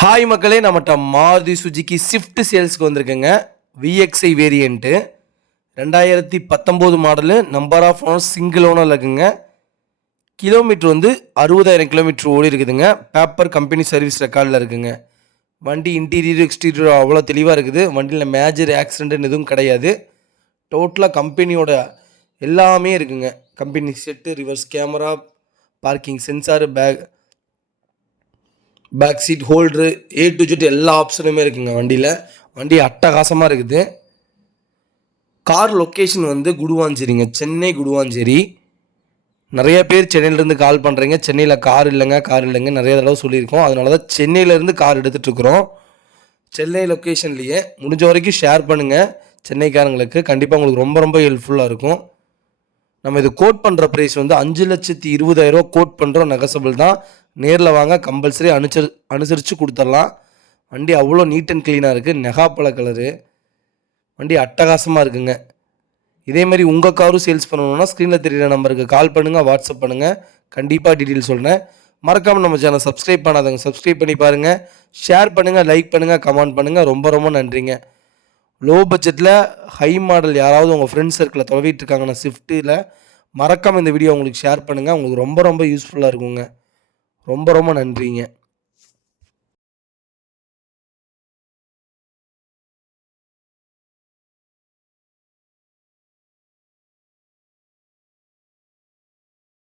Hi மக்களே, நம்மகிட்ட Maruti சுஜுக்கி Swift சேல்ஸ்க்கு வந்திருக்குங்க. VXI variant 2019 model. Number of owner single owner இருக்குங்க. கிலோமீட்டர் வந்து 60,000 கிலோமீட்டர் ஓடி இருக்குதுங்க. பேப்பர் கம்பெனி சர்வீஸ் ரெக்கார்டில் இருக்குங்க. வண்டி இன்டீரியர் எக்ஸ்டீரியர் அவ்வளோ தெளிவாக இருக்குது. வண்டியில் மேஜர் ஆக்சிடென்ட்னு எதுவும் கிடையாது. டோட்டலாக கம்பெனியோட எல்லாமே இருக்குங்க. Company set, reverse camera, parking sensor, back seat holder, A to Z எல்லா ஆப்ஷனுமே இருக்குங்க வண்டியில். வண்டி அட்டகாசமாக இருக்குது. கார் லொக்கேஷன் வந்து குடுவாஞ்சேரிங்க, சென்னை குடுவாஞ்சேரி. நிறைய பேர் சென்னையிலேருந்து கால் பண்ணுறீங்க. சென்னையில் கார் இல்லைங்க நிறைய தடவை சொல்லியிருக்கோம். அதனால தான் சென்னையிலேருந்து கார் எடுத்துகிட்ருக்குறோம். சென்னை லொக்கேஷன்லேயே முடிஞ்ச வரைக்கும் ஷேர் பண்ணுங்கள். சென்னைக்காரங்களுக்கு கண்டிப்பாக உங்களுக்கு ரொம்ப ரொம்ப ஹெல்ப்ஃபுல்லாக இருக்கும். நம்ம இது கோட் பண்ணுற ப்ரைஸ் வந்து 5,20,000 கோட் பண்ணுறோம். நெகசபிள் தான். நேரில் வாங்க, கம்பல்சரி அனுசரித்து கொடுத்துடலாம். வண்டி அவ்வளோ நீட் அண்ட் க்ளீனாக இருக்குது. நெகாப்பழ கலரு. வண்டி அட்டகாசமாக இருக்குங்க. இதேமாதிரி உங்கள் காரும் சேல்ஸ் பண்ணணுன்னா ஸ்க்ரீனில் தெரிகிற நம்பருக்கு கால் பண்ணுங்கள், வாட்ஸ்அப் பண்ணுங்கள். கண்டிப்பாக டீட்டெயில் சொல்கிறேன். மறக்காமல் நம்ம சேனல் சப்ஸ்கிரைப் பண்ணாதவங்க சப்ஸ்கிரைப் பண்ணி பாருங்கள். ஷேர் பண்ணுங்கள், லைக் பண்ணுங்கள், கமெண்ட் பண்ணுங்கள். ரொம்ப ரொம்ப நன்றிங்க. லோ பட்ஜெட்டில் ஹை மாடல் யாராவது உங்கள் ஃப்ரெண்ட்ஸ் சர்க்கிளில் தொலைவிட்டு இருக்காங்கன்னா ஸ்விஃப்ட்டில், மறக்காமல் இந்த வீடியோ உங்களுக்கு ஷேர் பண்ணுங்கள். உங்களுக்கு ரொம்ப ரொம்ப யூஸ்ஃபுல்லாக இருக்குங்க. ரொம்ப ரொம்ப நன்றிங்க.